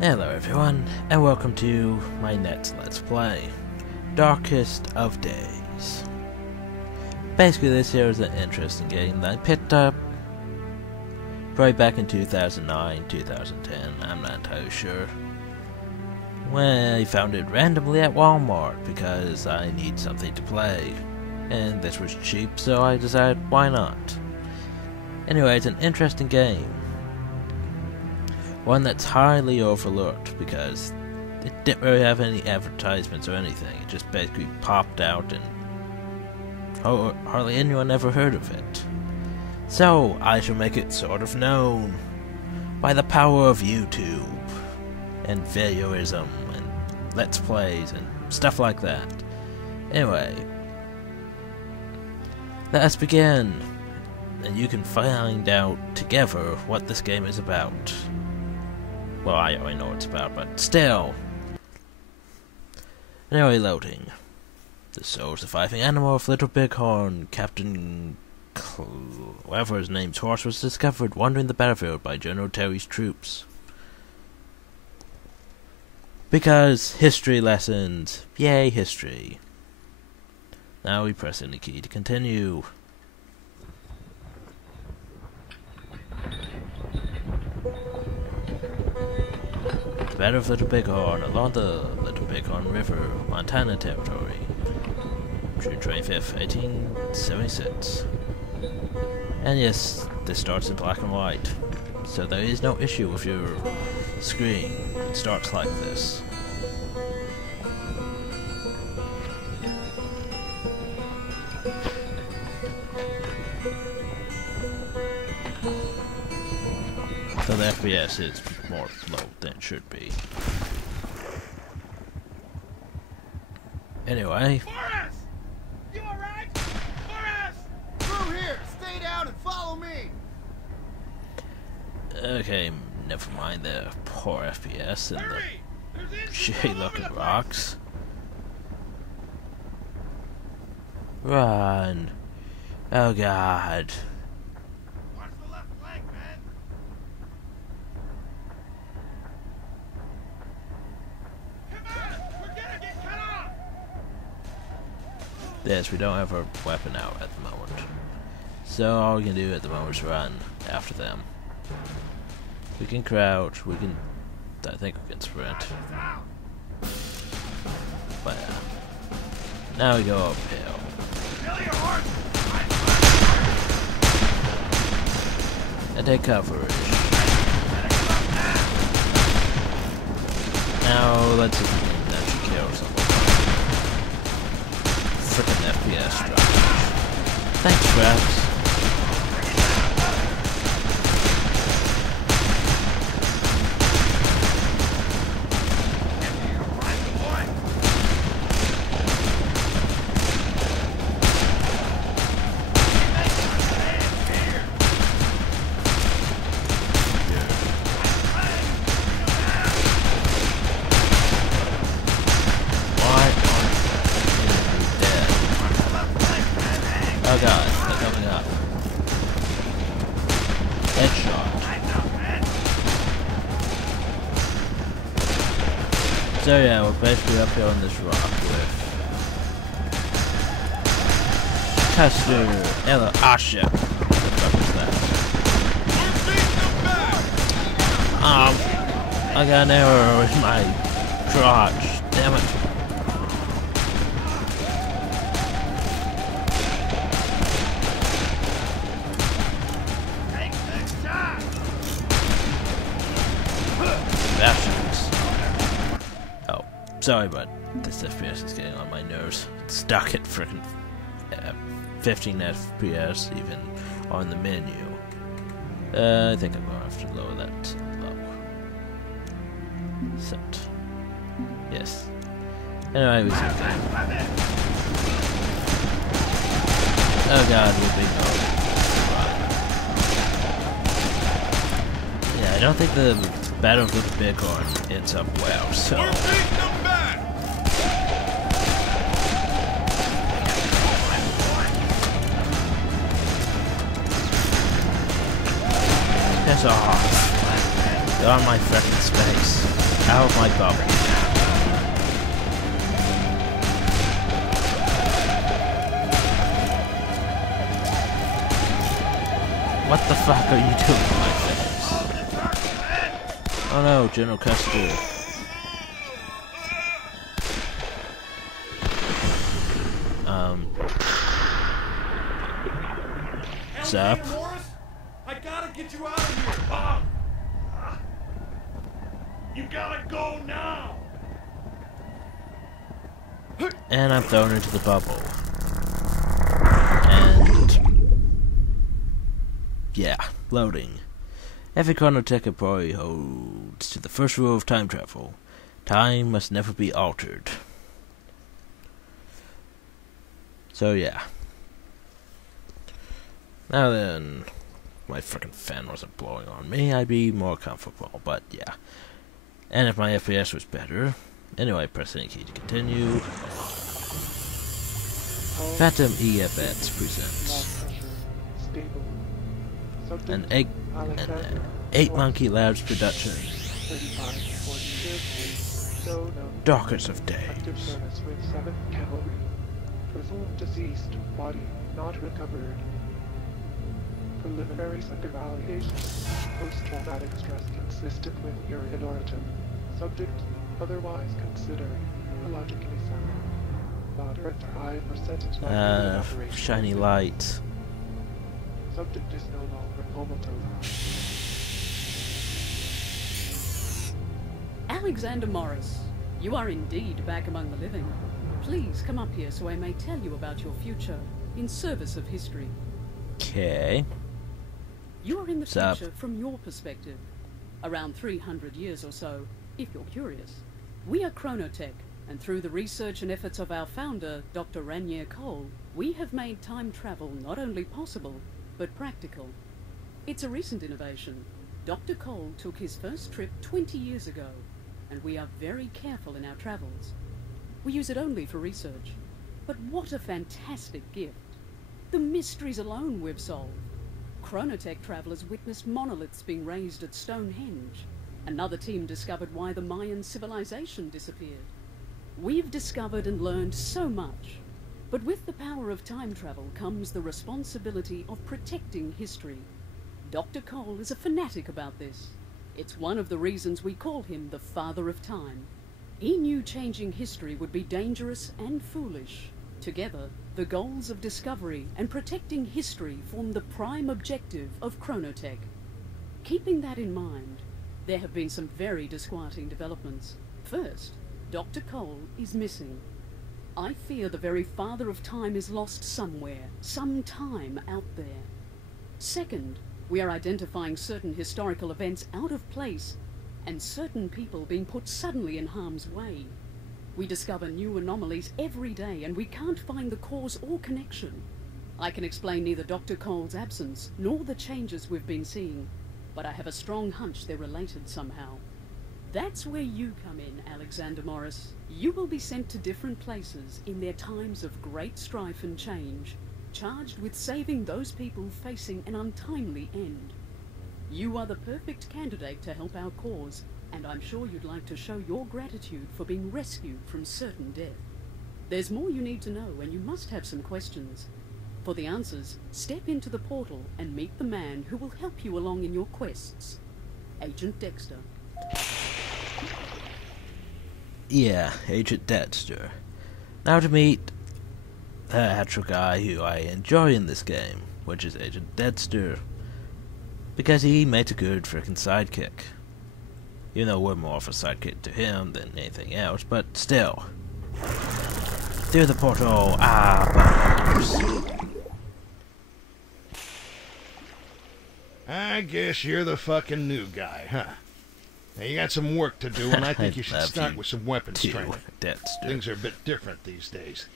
Hello everyone, and welcome to my next Let's Play, Darkest of Days. Basically this here is an interesting game that I picked up probably back in 2009, 2010, I'm not entirely sure. When I found it randomly at Wal-Mart because I need something to play, and this was cheap so I decided why not. Anyway, it's an interesting game. One that's highly overlooked because it didn't really have any advertisements or anything. It just basically popped out and hardly anyone ever heard of it. So I shall make it sort of known by the power of YouTube and videoism and Let's Plays and stuff like that. Anyway, let us begin, and you can find out together what this game is about. Well, I already know what it's about, but still. Anyway, loading. The sole surviving animal of Little Bighorn, Captain whatever his name's horse, was discovered wandering the battlefield by General Terry's troops. Because history lessons. Yay, history. Now we press any key to continue. The Battle of Little Bighorn along the Little Bighorn River, Montana Territory, June 25th, 1876. And yes, this starts in black and white, so there is no issue with your screen. It starts like this. So the FPS is more low than it should be. Anyway. Forrest! You alright? Forrest! Through here! Stay down and follow me! Okay, never mind the poor FPS and the shitty looking rocks. Run. Oh god. Watch the left flank, man! Come on! We're gonna get cut off! Yes, we don't have our weapon out at the moment. So all we can do at the moment is run after them. We can crouch, we can... I think we can sprint. But yeah. Now we go uphill. Kill your horse! And take coverage. Now let's see if we can actually kill someone. Frickin' FPS drop. Thanks, Fraps. Oh god, they're coming up. Headshot. So yeah, we're basically up here on this rock with Custer. Hello. Ah shit. What the fuck is that? I got an arrow in my crotch. Damn it. Oh, sorry, but this FPS is getting on my nerves. It's stuck at frickin' 15 FPS even on the menu. I think I'm gonna have to lower that low. Set. Yes. Anyway, we see that. Oh god, we're being over. Yeah, I don't think the Battle of Little Bighorn ends up well, so... Piss off. Get on my freaking space. Out of my bubble. What the fuck are you doing to my face? Oh no, General Custer. What's up? I gotta get you out of here! You gotta go now! And I'm thrown into the bubble. And yeah, loading. Every chronotech employee holds to the first rule of time travel. Time must never be altered. So yeah. Now then, my frickin' fan wasn't blowing on me, I'd be more comfortable, but yeah. And if my FPS was better, anyway, press any key to continue. Phantom EFX presents an 8 Monkey Labs production. Darkest of Days. Presumed deceased, body not recovered. Preliminary second allegation. Post-traumatic stress consistent with iridoratum. Subject otherwise considered logically sound. Moderate to high percentage shiny light. Subject is no longer comatose. Alexander Morris, you are indeed back among the living. Please come up here so I may tell you about your future in service of history. Okay. You are in the future from your perspective. Around 300 years or so, if you're curious. We are Chronotech, and through the research and efforts of our founder, Dr. Ranier Cole, we have made time travel not only possible, but practical. It's a recent innovation. Dr. Cole took his first trip 20 years ago, and we are very careful in our travels. We use it only for research. But what a fantastic gift. The mysteries alone we've solved. Chronotech travelers witnessed monoliths being raised at Stonehenge. Another team discovered why the Mayan civilization disappeared. We've discovered and learned so much. But with the power of time travel comes the responsibility of protecting history. Dr. Cole is a fanatic about this. It's one of the reasons we call him the Father of Time. He knew changing history would be dangerous and foolish. Together, the goals of discovery and protecting history form the prime objective of Chronotech. Keeping that in mind, there have been some very disquieting developments. First, Dr. Cole is missing. I fear the very Father of Time is lost somewhere, sometime out there. Second, we are identifying certain historical events out of place and certain people being put suddenly in harm's way. We discover new anomalies every day and we can't find the cause or connection. I can explain neither Dr. Cole's absence nor the changes we've been seeing, but I have a strong hunch they're related somehow. That's where you come in, Alexander Morris. You will be sent to different places in their times of great strife and change, charged with saving those people facing an untimely end. You are the perfect candidate to help our cause, and I'm sure you'd like to show your gratitude for being rescued from certain death. There's more you need to know, and you must have some questions. For the answers, step into the portal and meet the man who will help you along in your quests. Agent Dexter. Yeah, Agent Dexter. Now to meet the actual guy who I enjoy in this game, which is Agent Dexter. Because he makes a good frickin' sidekick. You know, we're more of a sidekick to him than anything else, but still. Through the portal, bombs. I guess you're the fucking new guy, huh? Now you got some work to do, and I think you should start with some weapons training. Dexter. Things are a bit different these days.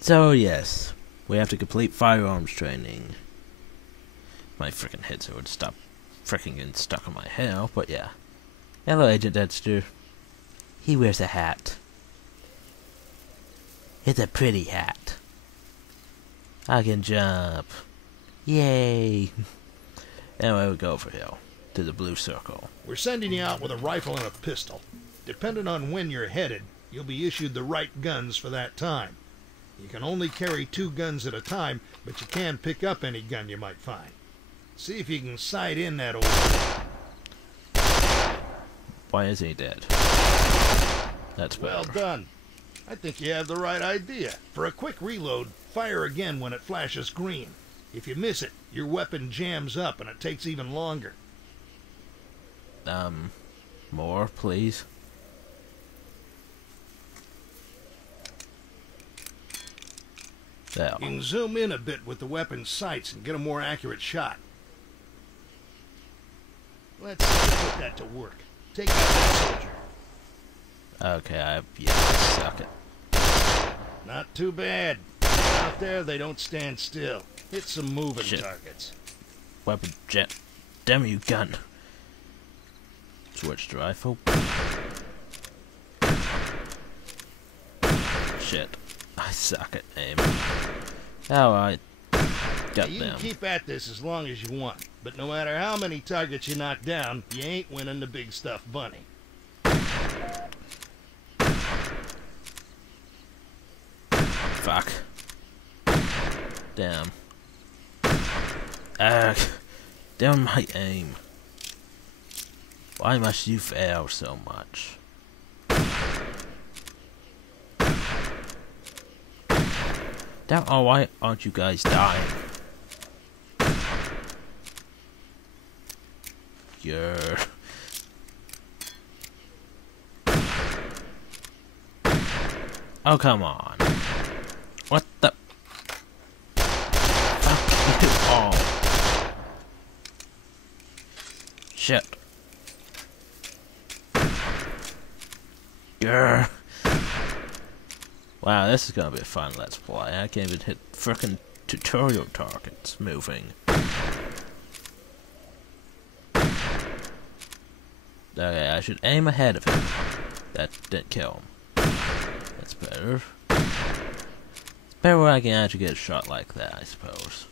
So yes, we have to complete firearms training. My frickin' headset would stop frickin' getting stuck on my hair, but yeah. Hello, Agent Dexter. He wears a hat. It's a pretty hat. I can jump. Yay! Anyway, we go over here. to the blue circle. We're sending you out with a rifle and a pistol. Depending on when you're headed, you'll be issued the right guns for that time. You can only carry 2 guns at a time, but you can pick up any gun you might find. See if you can sight in that old... Why is he dead? That's better. Well done. I think you have the right idea. For a quick reload, fire again when it flashes green. If you miss it, your weapon jams up and it takes even longer. More, please. There. You can zoom in a bit with the weapon's sights and get a more accurate shot. Let's put that to work. Take out that soldier. Okay, yeah, suck it. Not too bad. Out there, they don't stand still. Hit some moving targets. Weapon jet. Damn you, gun. Switch to rifle. Shit. I suck at aim. Alright. Got You them. can keep at this as long as you want, but no matter how many targets you knock down, you ain't winning the big stuff bunny. Fuck. Damn. Damn my aim. Why must you fail so much? Damn, oh, why aren't you guys dying? You're... Oh, come on. What the... Fuck you all. Shit. Grr. Wow, this is gonna be a fun let's play. I can't even hit frickin' tutorial targets moving. Okay, I should aim ahead of him. That didn't kill him. That's better. It's better when I can actually get a shot like that, I suppose.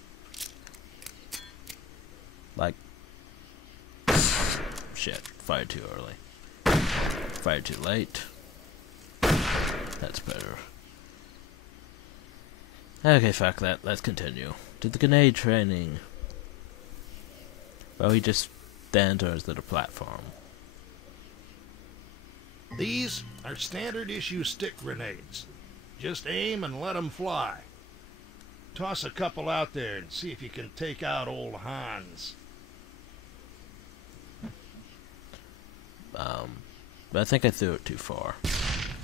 Like... Shit, fired too early. Fired too late. That's better. Okay, fuck that. Let's continue. To the grenade training. Well, he just enters the platform. These are standard issue stick grenades. Just aim and let them fly. Toss a couple out there and see if you can take out old Hans. But I think I threw it too far.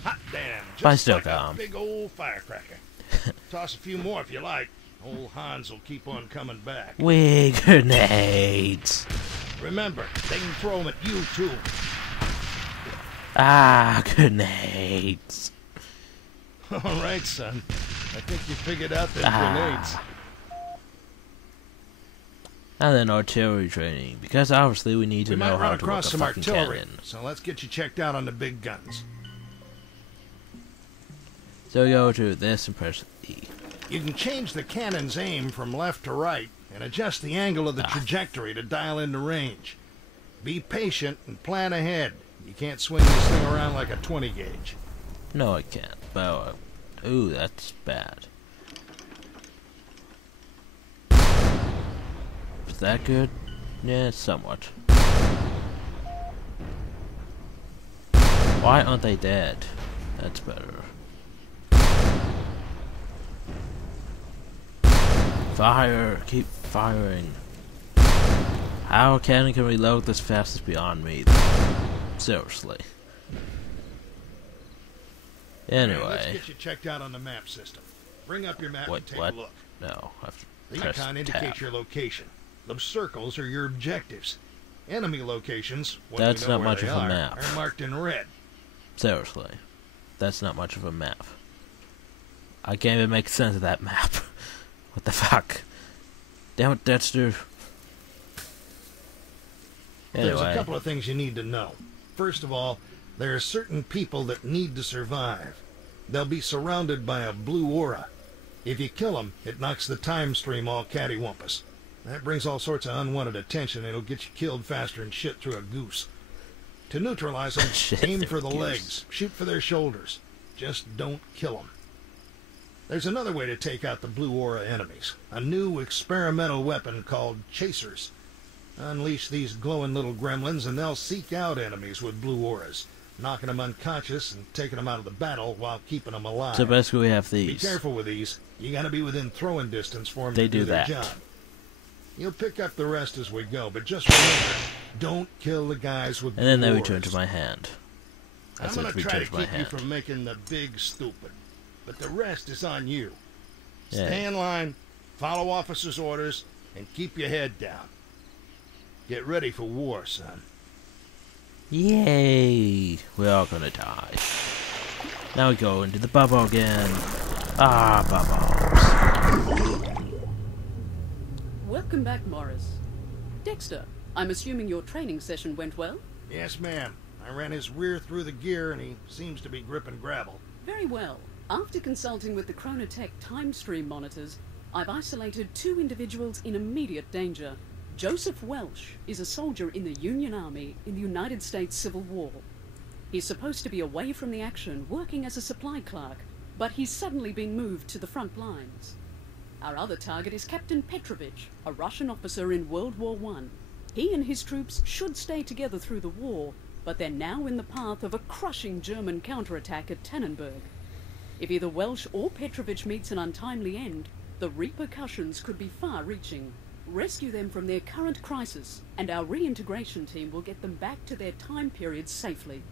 Hot damn, But I just still like got a 'em. big old firecracker. Toss a few more if you like. Old Hans will keep on coming back. We grenades! Remember, they can throw them at you too. Ah, grenades! All right, son. I think you figured out them grenades. And then artillery training, because obviously we need to We know might how run to work a across some fucking artillery, cannon. so let's get you checked out on the big guns. So go to this and press E. You can change the cannon's aim from left to right and adjust the angle of the trajectory to dial in the range. Be patient and plan ahead. You can't swing this thing around like a 20 gauge. No, I can't. But, ooh, that's bad. Is that good? Yeah, somewhat. Why aren't they dead? That's better. Fire! Keep firing. How a cannon can reload this fast is beyond me. Seriously. Anyway. Let's get you checked out on the map system. Bring up your map and take a look. No, I have to The press icon indicates tab. your location. Those circles are your objectives. Enemy locations, when That's you know not where much they of a are, map. are marked in red. Seriously. That's not much of a map. I can't even make sense of that map. What the fuck? Damn it, Dexter. There's a Anyway. couple of things you need to know. First of all, there are certain people that need to survive. They'll be surrounded by a blue aura. If you kill them, it knocks the time stream all cattywampus. That brings all sorts of unwanted attention, and it'll get you killed faster than shit through a goose. To neutralize them, aim for the legs, shoot for their shoulders. Just don't kill them. There's another way to take out the blue aura enemies. A new experimental weapon called chasers. Unleash these glowing little gremlins and they'll seek out enemies with blue auras, knocking them unconscious and taking them out of the battle while keeping them alive. So basically we have these. Be careful with these. You gotta be within throwing distance for them They to do their that. job. You'll pick up the rest as we go, but just remember, don't kill the guys with blue And then they auras. return to my hand. I'm That's gonna it, try return to to my keep you hand. from making the big stupid, but the rest is on you. Yeah. Stay in line, follow officers' orders, and keep your head down. Get ready for war, son. Yay! We're all gonna die. Now we go into the bubble again. Ah, bubbles. Welcome back, Morris. Dexter, I'm assuming your training session went well? Yes, ma'am. I ran his rear through the gear, and he seems to be gripping gravel. Very well. After consulting with the Chronotech time stream monitors, I've isolated 2 individuals in immediate danger. Joseph Welsh is a soldier in the Union Army in the United States Civil War. He's supposed to be away from the action, working as a supply clerk, but he's suddenly been moved to the front lines. Our other target is Captain Petrovich, a Russian officer in World War I. He and his troops should stay together through the war, but they're now in the path of a crushing German counterattack at Tannenberg. If either Welsh or Petrovich meets an untimely end, the repercussions could be far-reaching. Rescue them from their current crisis, and our reintegration team will get them back to their time period safely.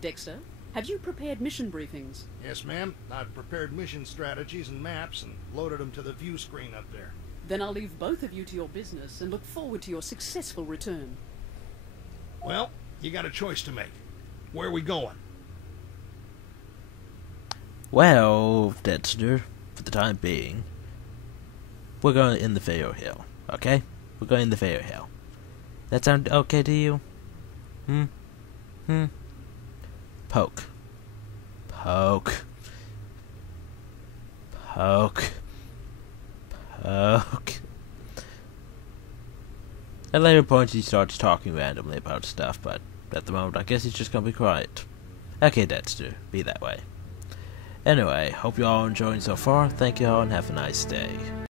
Dexter, have you prepared mission briefings? Yes, ma'am. I've prepared mission strategies and maps and loaded them to the view screen up there. Then I'll leave both of you to your business and look forward to your successful return. Well, you got a choice to make. Where are we going? Well, Dexter, for the time being, we're going in the Fair Hill, okay? We're going in the Fair Hill. That sound okay to you? Poke. Poke. Poke. Poke. At later points he starts talking randomly about stuff, but at the moment I guess he's just gonna be quiet. Okay, Dexter, be that way. Anyway, hope you all are enjoying so far. Thank you all and have a nice day.